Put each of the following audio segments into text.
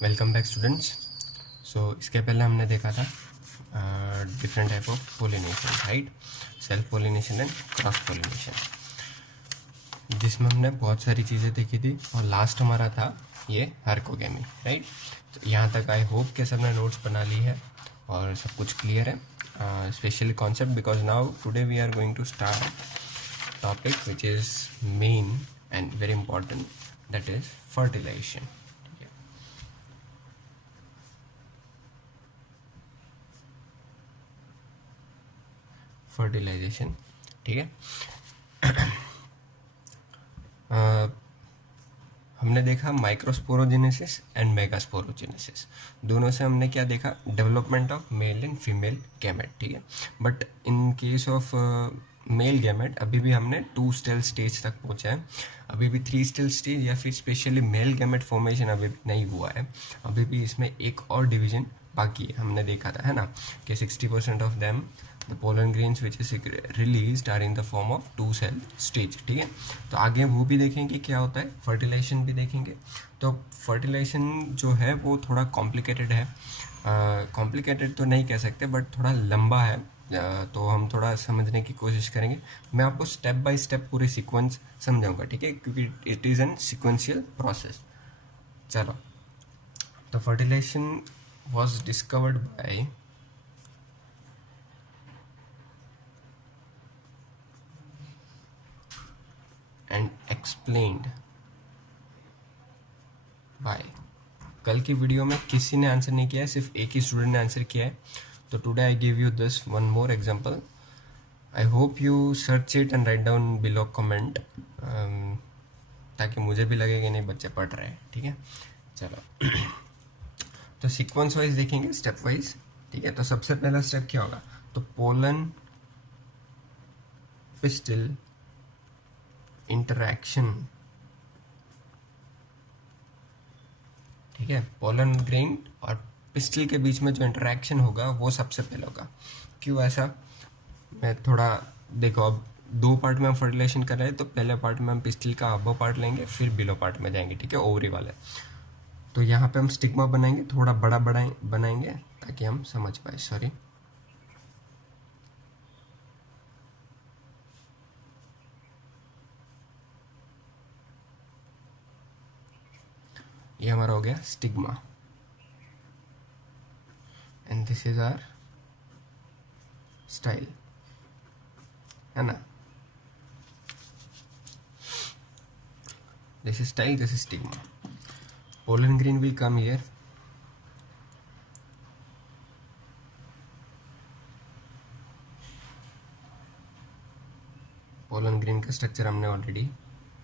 Welcome back students. सो इसके पहले हमने देखा था different type of pollination, right? Self pollination and cross pollination, जिसमें हमने बहुत सारी चीज़ें देखी थी और लास्ट हमारा था ये हार्कोगेमी, राइट? तो यहाँ तक आई होप कि सबने नोट्स बना ली है और सब कुछ क्लियर है, specially concept, because now today we are going to start topic which is main and very important, that is fertilization. Fertilization, ठीक है। हमने देखा माइक्रोस्पोरोजेनेसिस एंड मेगास्पोरोजेनेसिस, दोनों से हमने क्या देखा? Development of male and female gamete, ठीक है। But in case of male gamete अभी भी हमने 2 स्टेल स्टेज तक पहुंचा है, अभी भी 3 स्टेल स्टेज या फिर स्पेशली मेल गैमेट फॉर्मेशन अभी भी नहीं हुआ है, अभी भी इसमें एक और डिवीजन बाकी है। हमने देखा था, है ना, कि 60% of them the pollen grains which is release are in the form of 2 cell stage, ठीक है। तो आगे वो भी देखेंगे क्या होता है, फर्टिलाइजेशन भी देखेंगे। तो फर्टिलाइजेशन जो है वो थोड़ा कॉम्प्लिकेटेड है, कॉम्प्लिकेटेड तो नहीं कह सकते बट थोड़ा लंबा है, तो हम थोड़ा समझने की कोशिश करेंगे। मैं आपको स्टेप बाय स्टेप पूरे सीक्वेंस समझाऊंगा, ठीक है, क्योंकि it is an sequential process. चलो, तो fertilisation was discovered by and explained by, कल की वीडियो में किसी ने आंसर नहीं किया है, सिर्फ एक ही स्टूडेंट ने आंसर किया है। तो today I give you this one more example. I hope you search it and write down below comment, ताकि मुझे भी लगे कि नहीं बच्चे पढ़ रहे हैं, ठीक है। चलो, तो सीक्वेंस वाइज देखेंगे, स्टेप वाइज, ठीक है। तो सबसे पहला स्टेप क्या होगा? तो पोलन पिस्टिल इंटरैक्शन, ठीक है। पोलन ग्रेन और पिस्टिल के बीच में जो इंटरैक्शन होगा वो सबसे पहले होगा। क्यों ऐसा? मैं थोड़ा देखो, अब 2 पार्ट में हम फर्टिलाइजेशन कर रहे हैं, तो पहले पार्ट में हम पिस्टिल का अबव पार्ट लेंगे, फिर बिलो पार्ट में जाएंगे, ठीक है, ओवरी वाले। तो यहाँ पे हम स्टिग्मा बनाएंगे, थोड़ा बड़ा बनाएंगे ताकि हम समझ पाए। सॉरी, ये हमारा हो गया stigma and this is our style, है ना। This is style, this is stigma. Pollen grain will come here, pollen grain का स्ट्रक्चर हमने ऑलरेडी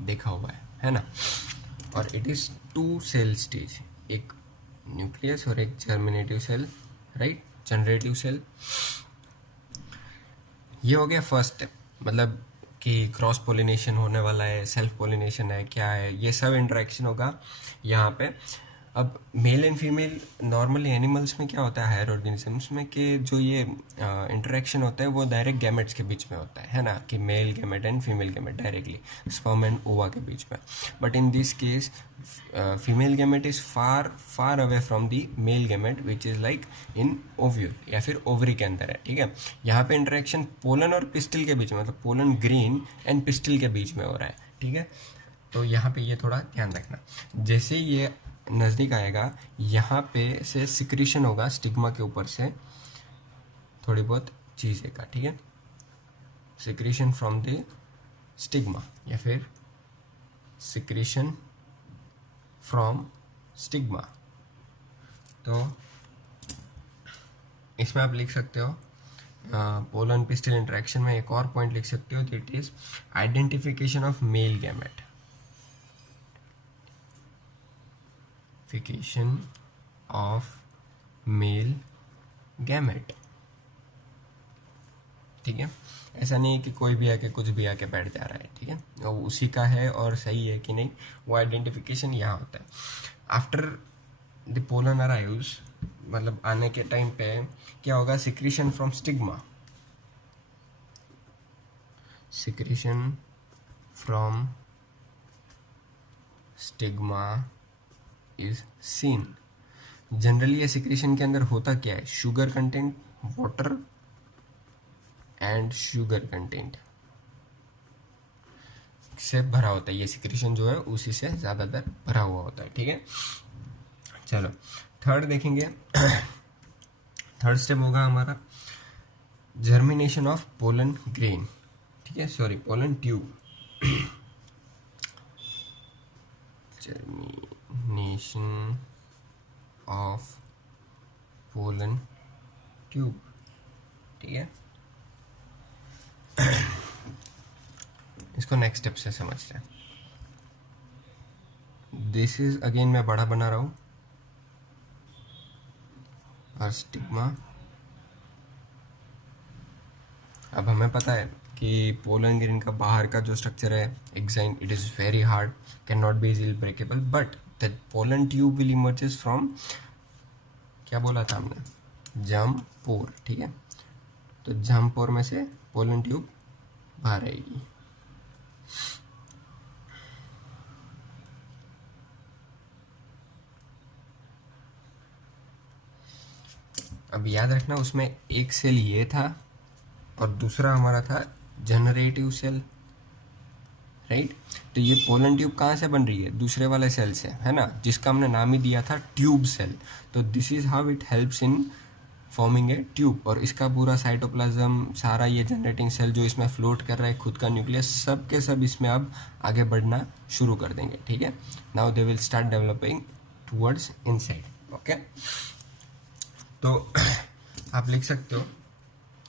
देखा हुआ है ना। और इट इज 2 सेल स्टेज, एक न्यूक्लियस और एक germinative cell, right, generative cell. ये हो गया फर्स्ट स्टेप, मतलब कि क्रॉस पोलिनेशन होने वाला है, सेल्फ पोलिनेशन है, क्या है, ये सब इंटरेक्शन होगा यहाँ पे। अब male and female normally animals में क्या होता है, हायर ऑर्गेनिजम्स में, कि जो ये इंटरेक्शन होता है वो डायरेक्ट गैमेट्स के बीच में होता है ना, कि male gamete and female gamete directly sperm and ओवा के बीच में। But in this case female gamete is far far away from the male gamete which is like in ovule या फिर ओवरी के अंदर है, ठीक है। यहाँ पे इंटरेक्शन पोलन और पिस्टिल के बीच में, मतलब पोलन ग्रीन एंड पिस्टिल के बीच में हो रहा है, ठीक है। तो यहाँ पे ये थोड़ा ध्यान रखना, जैसे ये नज़दीक आएगा यहाँ पे से सिक्रीशन होगा स्टिग्मा के ऊपर से थोड़ी बहुत चीज़ें का, ठीक है, सिक्रीशन फ्रॉम द स्टिग्मा या फिर सिक्रीशन फ्रॉम स्टिग्मा। तो इसमें आप लिख सकते हो पोलन पिस्टिल इंटरेक्शन में एक और पॉइंट लिख सकते हो, it is identification of male gamete, of male gamete, ठीक है। ऐसा नहीं है कि कोई भी आके कुछ भी आके बैठ जा रहा है, ठीक है, वो उसी का है और सही है कि नहीं, वो आइडेंटिफिकेशन यहाँ होता है। आफ्टर द पोलन अराइव्स, मतलब आने के टाइम पे क्या होगा? Secretion from stigma, secretion from stigma is seen, generally ये सिक्रेशन के अंदर होता क्या है, sugar content, water and sugar content से भरा होता है। ये सिक्रेशन जो है उसी से ज़्यादातर भरा हुआ होता है, ठीक है। चलो थर्ड देखेंगे। थर्ड स्टेप होगा हमारा जर्मिनेशन ऑफ पोलन ग्रेन, ठीक है, sorry pollen tube. Germination of pollen tube, ठीक है। इसको नेक्स्ट स्टेप से समझते हैं। दिस इज अगेन मैं बड़ा बना रहा हूँ, और स्टिग्मा। अब हमें पता है कि पोलन ग्रेन का बाहर का जो स्ट्रक्चर है exine, it is very hard, can not be easily breakable, but the pollen tube will emerges from, क्या बोला था हमने, जर्म पोर, ठीक है। तो जर्म पोर में से पोलन ट्यूब बाहर आएगी। अब याद रखना उसमें एक सेल ये था और दूसरा हमारा था जनरेटिव सेल, राइट। तो ये पोलन ट्यूब कहाँ से बन रही है, दूसरे वाले सेल से, है ना, जिसका हमने नाम ही दिया था ट्यूब सेल। तो this is how it helps in forming a tube. और इसका पूरा साइटोप्लाज्म, सारा ये जनरेटिंग सेल जो इसमें फ्लोट कर रहा है, खुद का न्यूक्लियस, सब के सब इसमें अब आगे बढ़ना शुरू कर देंगे, ठीक है। Now they will start developing towards inside, okay. तो आप लिख सकते हो,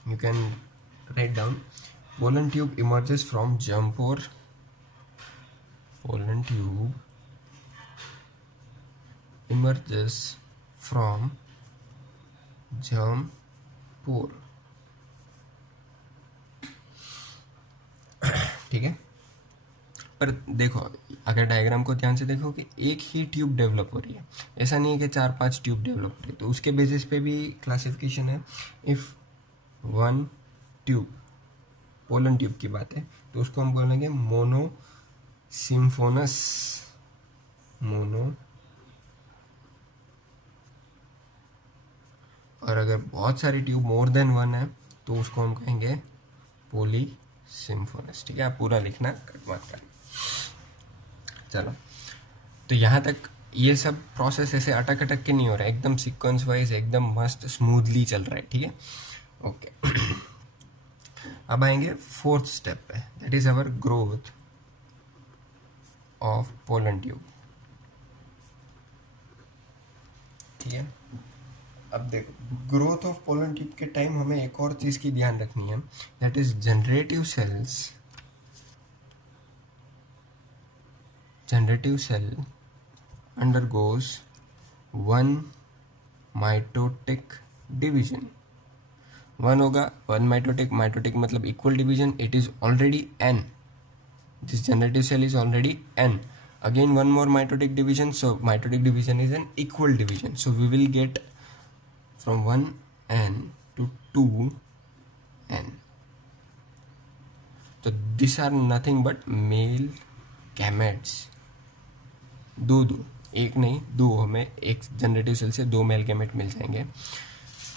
you can write down, pollen tube emerges from germ pore, pollen tube emerges from germ pore, ठीक है। पर देखो, अगर डायग्राम को ध्यान से देखो कि एक ही ट्यूब डेवलप हो रही है, ऐसा नहीं है कि 4-5 ट्यूब डेवलप हो रही है। तो उसके बेसिस पे भी क्लासिफिकेशन है। If one tube, pollen tube की बात है, तो उसको हम बोलेंगे मोनो सिम्फोनस, मोनो। और अगर बहुत सारी ट्यूब, मोर देन वन है, तो उसको हम कहेंगे पोली सिम्फोनस, ठीक है। आप पूरा लिखना, कट मत करना। चलो, तो यहाँ तक ये सब प्रोसेस ऐसे अटक अटक के नहीं हो रहा है, एकदम सीक्वेंस वाइज, एकदम मस्त स्मूथली चल रहा है, ठीक है, ओके। अब आएंगे फोर्थ स्टेप पे, that is our growth of pollen tube, ठीक है। अब देखो, ग्रोथ ऑफ पोलन ट्यूब के टाइम हमें एक और चीज की ध्यान रखनी है, that is generative cells, generative cell undergoes one mitotic division। One होगा, वन माइटोटिक, माइटोटिक मतलब equal division, it is already n, this generative cell is already n, again one more mitotic division, so mitotic division is an equal division, so we will get from 1n to 2n। तो these are nothing but male gametes, दो, एक नहीं दो, हमें एक generative cell से 2 male gamete मिल जाएंगे।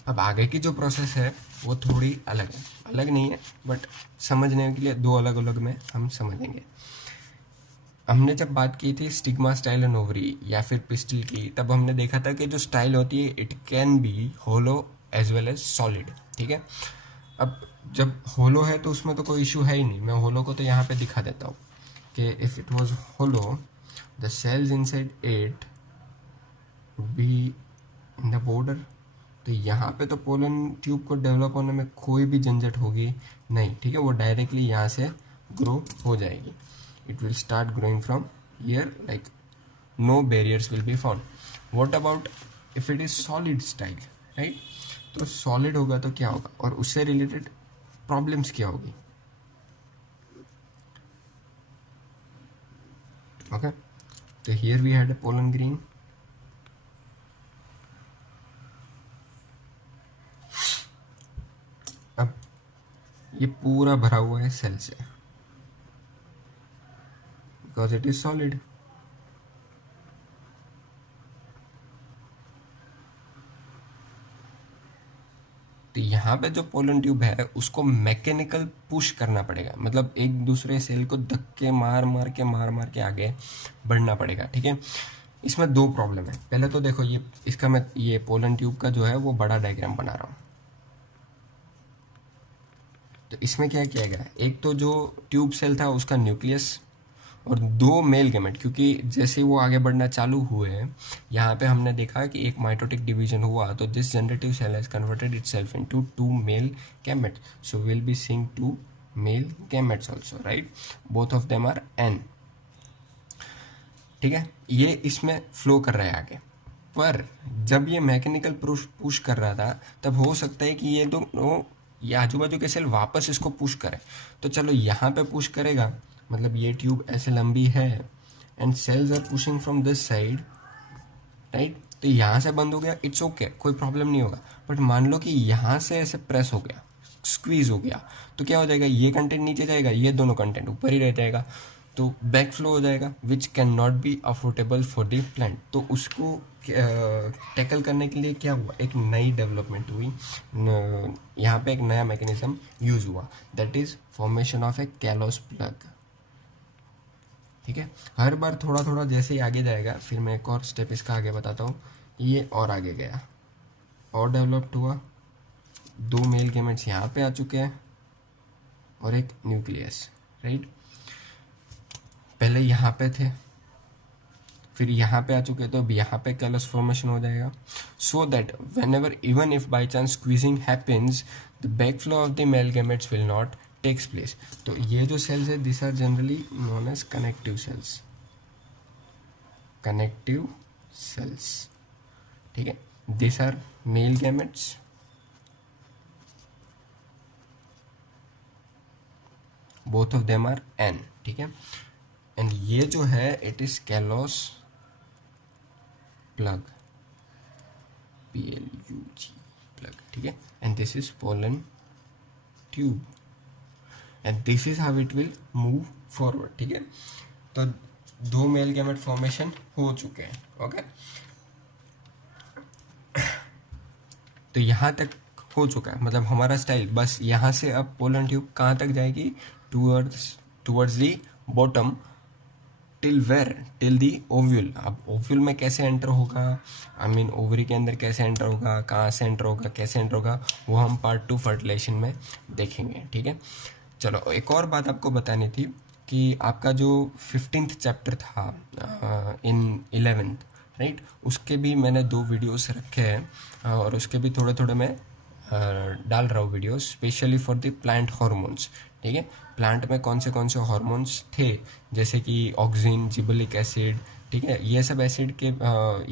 अब आगे की जो प्रोसेस है वो थोड़ी अलग है, अलग नहीं है बट समझने के लिए दो अलग अलग में हम समझेंगे। हमने जब बात की थी स्टिग्मा, स्टाइल एंड ओवरी या फिर पिस्टल की, तब हमने देखा था कि जो स्टाइल होती है it can be hollow as well as solid, ठीक है। अब जब होलो है तो उसमें तो कोई इशू है ही नहीं, मैं होलो को तो यहाँ पे दिखा देता हूँ कि if it was hollow, the cells inside it would be in the border। तो यहाँ पे तो पोलन ट्यूब को डेवलप होने में कोई भी झंझट होगी नहीं, ठीक है, वो डायरेक्टली यहाँ से ग्रो हो जाएगी। It will start growing from here, like no barriers will be found. What about if it is solid style, right. तो सॉलिड होगा तो क्या होगा और उससे रिलेटेड प्रॉब्लम्स क्या होगी, ओके। तो here we had a pollen grain, अब ये पूरा भरा हुआ है सेल से, बिकॉज इट इज सॉलिड। तो यहाँ पे जो पोलन ट्यूब है उसको मैकेनिकल पुश करना पड़ेगा, मतलब एक दूसरे सेल को धक्के मार मार के आगे बढ़ना पड़ेगा, ठीक है। इसमें दो प्रॉब्लम है। पहले तो देखो ये इसका मैं ये पोलन ट्यूब का जो है वो बड़ा डायग्राम बना रहा हूँ। तो इसमें क्या किया गया है, एक तो जो ट्यूब सेल था उसका न्यूक्लियस और दो मेल गैमेट, क्योंकि जैसे वो आगे बढ़ना चालू हुए हैं यहाँ पे हमने देखा कि एक माइटोटिक डिवीजन हुआ, तो this generative cell has converted itself into two male gamete, so will be seeing two male gametes also, right, both of them are N, ठीक है। ये इसमें फ्लो कर रहा है आगे, पर जब ये मैकेनिकल पुश कर रहा था तब हो सकता है कि ये आजू बाजू के सेल वापस इसको पुश करे। तो चलो यहाँ पे पुश करेगा, मतलब ये ट्यूब ऐसे लंबी है and cells are pushing from this side, right, तो यहाँ से बंद हो गया, इट्स ओके, कोई प्रॉब्लम नहीं होगा। बट मान लो कि यहाँ से ऐसे प्रेस हो गया, स्क्वीज हो गया, तो क्या हो जाएगा, ये कंटेंट नीचे जाएगा, ये दोनों कंटेंट ऊपर ही रह जाएगा, तो बैक फ्लो हो जाएगा, which can not be affordable for the plant. तो उसको टैकल करने के लिए क्या हुआ, एक नई डेवलपमेंट हुई, यहाँ पे एक नया मैकेनिज्म यूज हुआ, that is formation of A callus plug, ठीक है। हर बार थोड़ा थोड़ा जैसे ही आगे जाएगा, फिर मैं एक और स्टेप इसका आगे बताता हूँ, ये और आगे गया और डेवलप्ड हुआ, दो मेल गैमेट्स यहाँ पे आ चुके हैं और एक न्यूक्लियस, राइट, पहले यहाँ पे थे फिर यहाँ पे आ चुके हैं, तो अब यहाँ पे कैलस फॉर्मेशन हो जाएगा, so that whenever even if by chance squeezing happens the back flow of the male gametes will not takes place. तो ये जो सेल्स है this are generally known as connective cells, connective cells, ठीक है। This are male gametes, both of them are N, ठीक है, and ये जो है it is callus plug, PLUG plug, ठीक है, and this is pollen tube and this is how it will move forward, ठीक है। तो दो मेल गैमेट फॉर्मेशन हो चुके हैं, ओके, तो यहाँ तक हो चुका है, मतलब हमारा स्टाइल बस यहाँ से अब पोलन ट्यूब कहाँ तक जाएगी, towards the bottom, till where, till the ovule. अब ओव्यूल में कैसे एंटर होगा, आई मीन ओवरी के अंदर कैसे एंटर होगा, कहाँ से एंटर होगा, कैसे एंटर होगा, वो हम पार्ट 2 फर्टिलाइजेशन में देखेंगे, ठीक है। चलो एक और बात आपको बतानी थी कि आपका जो 15th चैप्टर था इन 11th, राइट, उसके भी मैंने 2 वीडियोस रखे हैं और उसके भी थोड़े थोड़े मैं डाल रहा हूँ videos, specially for the plant hormones, ठीक है। प्लांट में कौन से हार्मोन्स थे, जैसे कि ऑक्सिन, जिबुलिक एसिड, ठीक है, ये सब एसिड के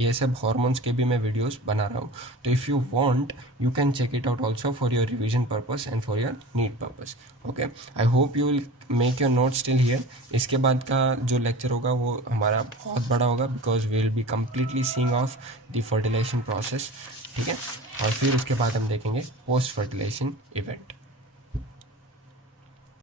ये सब हार्मोन्स के भी मैं वीडियोस बना रहा हूँ। तो if you want you can check it out also for your revision purpose and for your need purpose, okay. I hope you will make your notes till here. इसके बाद का जो लेक्चर होगा वो हमारा बहुत बड़ा होगा, because we will be completely seeing off the fertilisation process, ठीक है, और फिर उसके बाद हम देखेंगे पोस्ट फर्टिलाइजेशन इवेंट।